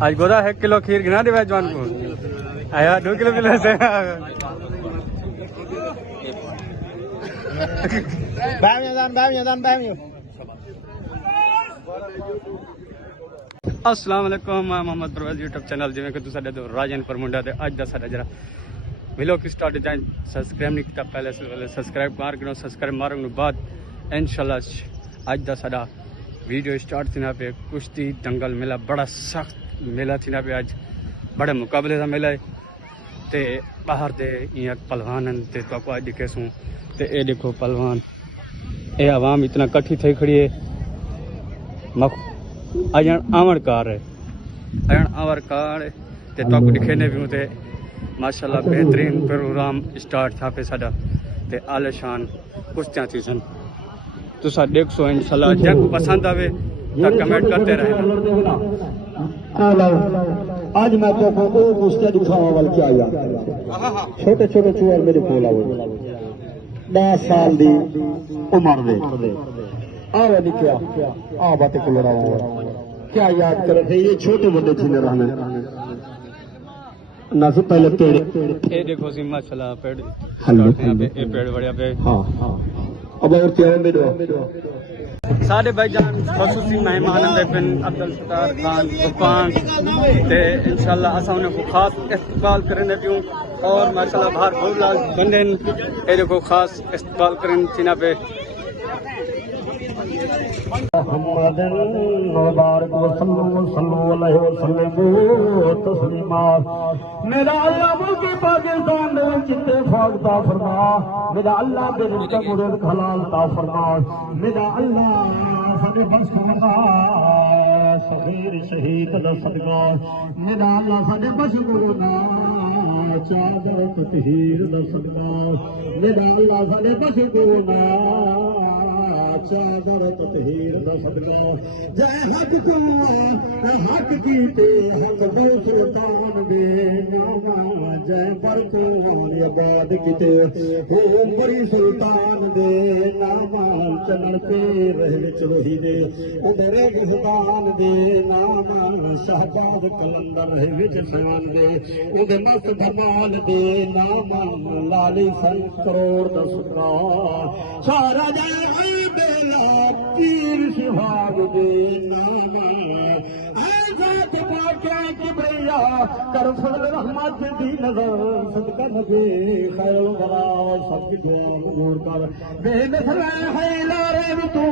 आज गोदा 1 किलो खीर गिना दे जवान को आया 2 किलो मिले से अस्सलाम वालेकुम मैं मोहम्मद परवेज यूट्यूब चैनल जिमें कि तुसाडे तो राजन पर मुंडा ते अज दा साडा जरा व्लॉग स्टार्ट जाए सब्सक्राइब नहीं किया पहले से सब्सक्राइब मार करो सब्सक्राइब मारने के बाद इंशाल्लाह अज दा साडा वीडियो स्टार्ट थी पे कुश्ती दंगल मेला बड़ा सख्त मेला थी पे अज बड़े मुकाबले का मेला है ते बाहर दे इं पहलवान ते तो अज दिखेसूँ ते ए देखो पहलवान ए आवाम इतना कट्ठी थी खड़ी है अजन आवणकार है अजन आवणकार ते तो दिखे ने भी ते माशाल्लाह बेहतरीन प्रोग्राम स्टार्ट था पे साडा ते आलिशान कुश्तियाँ थी सन तुसा देख सो इंशाल्लाह जब पसंद आवे तो कमेंट करते रहे। आज मैं तो को कुश्तियाँ दिखावा वाल क्या यार छोटे छोटे चूर मेरे कोल आवे 10 साल दी उम्र दे आवे दिखया आ बात को लड़ा क्या याद करे थे ये छोटे बड़े थी रहने ना से पहले पेड़ ए देखो सी माशाल्लाह पेड़ हेलो ए पेड़ बढ़िया पे हां अब और क्या मेरे सारे भाईजान खसूसी मेहमान बिन अब्दुल सत्तार खान गुफान ते इंशाल्लाह असा उन्हें को खास इस्तकबाल करने पियूं और माशाल्लाह बाहर बहुत लाल बंदे ए देखो खास इस्तकबाल करन थिना पे मुहम्मदन मुबारक सल्लल्लाहु अलैहि वसल्लम तस्लीमा मेरा अल्लाह मुल्क पाकिस्तान दे विच इत्तेफाक ता फरमा मेरा अल्लाह दे रिज़्क़ मुराद हलाल ता फरमा मेरा अल्लाह साडे बख्श फरमा सगीर शहीद दा सदका मेरा अल्लाह साडे बख्श फरमा चादर ततहीर दा सदका मेरा अल्लाह साडे बख्श फरमा चादर ततहीर दा सदका जय हक को हक कीते हक दो सुल्तान दे जय बरकुआन आबाद कीते हो बड़ी सुल्तान दे नाम चलन पे रह विच वही दे उधर गुस्तान दे नाम शहबाज कलंदर रह विच शान दे उधर मस्त फरमान दे नाम लाली सन करोड़ दा सदका सारा जय पीर सुहाग दे नाम ऐसा पाके कि भैया कर फल रहमत दी नजर सदका नबी खैर वरा सब दुआ मंजूर कर बेमिसल है लारे तू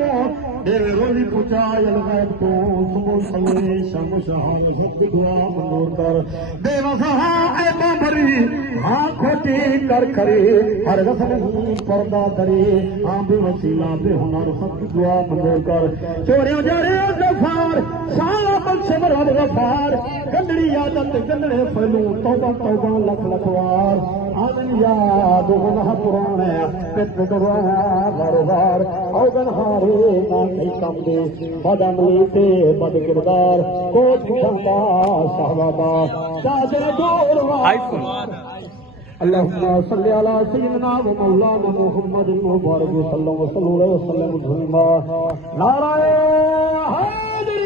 दे रोली पूछा अलगैब तू सुबह सवेरे शाम शहान सब दुआ मंजूर कर बेवफा ऐ भरी हां खोटी कर करे हर गसन पर्दा करे हां बेवसीला बेहुनर सब दुआ मंजूर कर चोरियों जड़ियों गफार सारा बख्श रब गफार गंदड़ी आदत गंदड़े फैलू तौबा तौबा लख लखवार आदम याद गुनाह पुराने पिट डरा बार औगन हारे ना कहीं कम दे बदमली ते बद किरदार कोट खंदा शहवादा साजर दूर आईफोन अल्लाहुम्मा सल्ली अला सय्यिदिना व मौलाना मुहम्मद मुबारक सल्लल्लाहु अलैहि वसल्लम धुमा नाराए हैदरी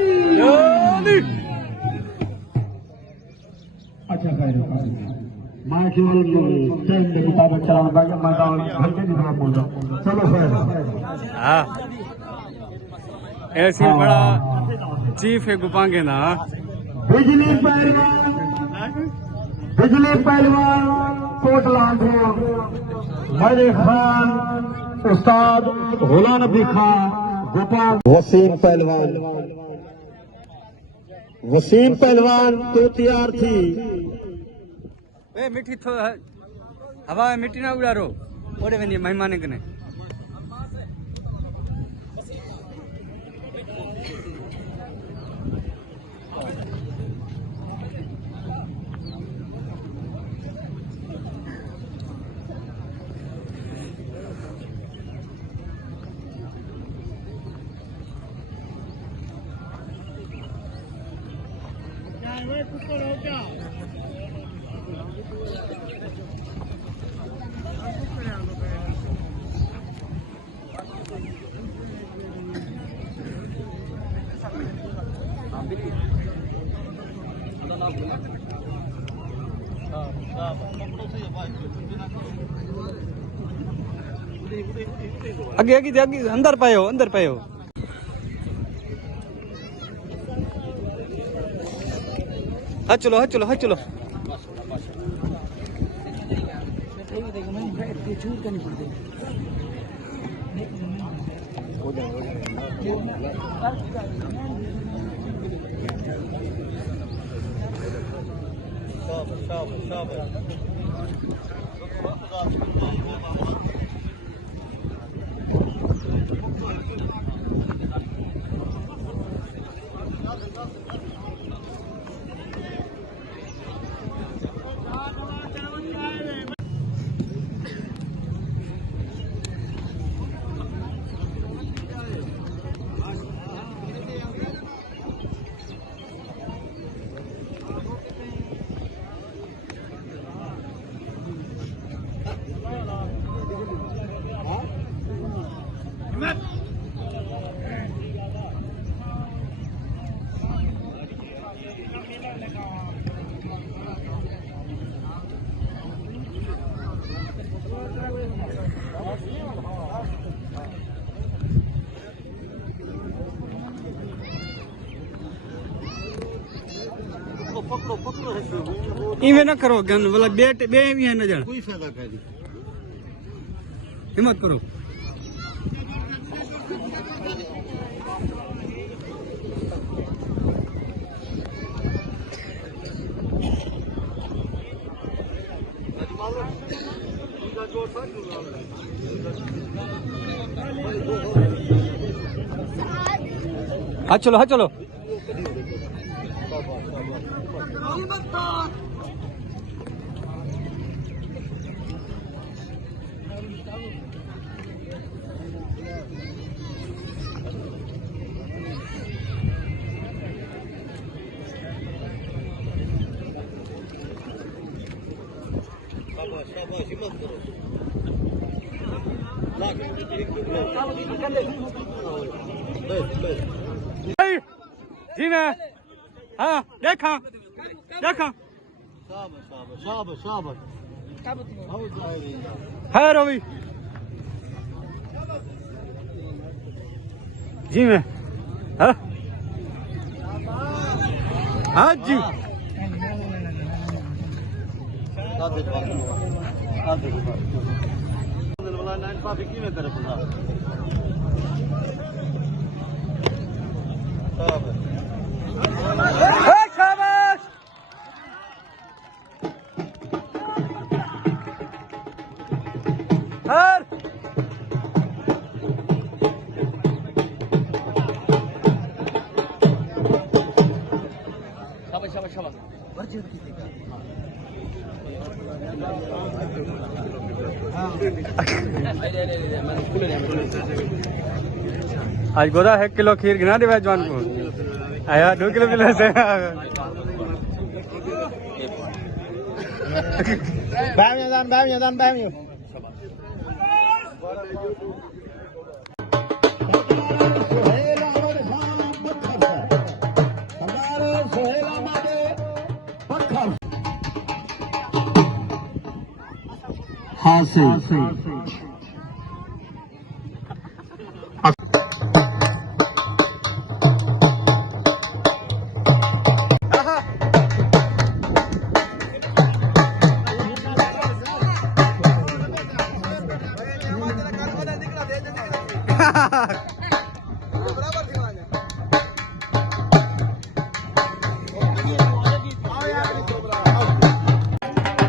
अच्छा खैर मैं केवल टाइम के मुताबिक चलाना बाकी मैं तो घर के नहीं बोल रहा चलो खैर हां ऐसे बड़ा चीफ है गुपांगे ना बिजली पहलवान कोटला मेरे खान उस्ताद गुलाम नबी खान गोपाल वसीम पहलवान तो तैयार थी ए मिठी थो हवा में मिट्टी ना उड़ारो ओडे वेनी मेहमान कने आगे आगे आगे अंदर पायो अंदर पायो हाँ चलो हाँ चलो हाँ चलो इवे ना करो गन वाला बेट बे भी है न जान कोई फायदा नहीं हिम्मत करो हाँ चलो हाँ चलो जी मैं हाँ देखा देखा है रवि जी मैं हाँ हाँ जी शाबाश हर शाबाश शाबाश शाबाश आज गोदा 1 किलो खीर गिना दे जवान को आया 2 किलो मिला से बैम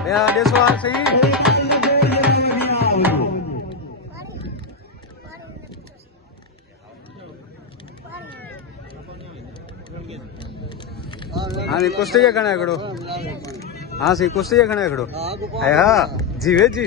या देसो सही हाँ कुश्ती घना खड़ो हाँ सी कुश्ती घना खड़ो हाँ जीवे जी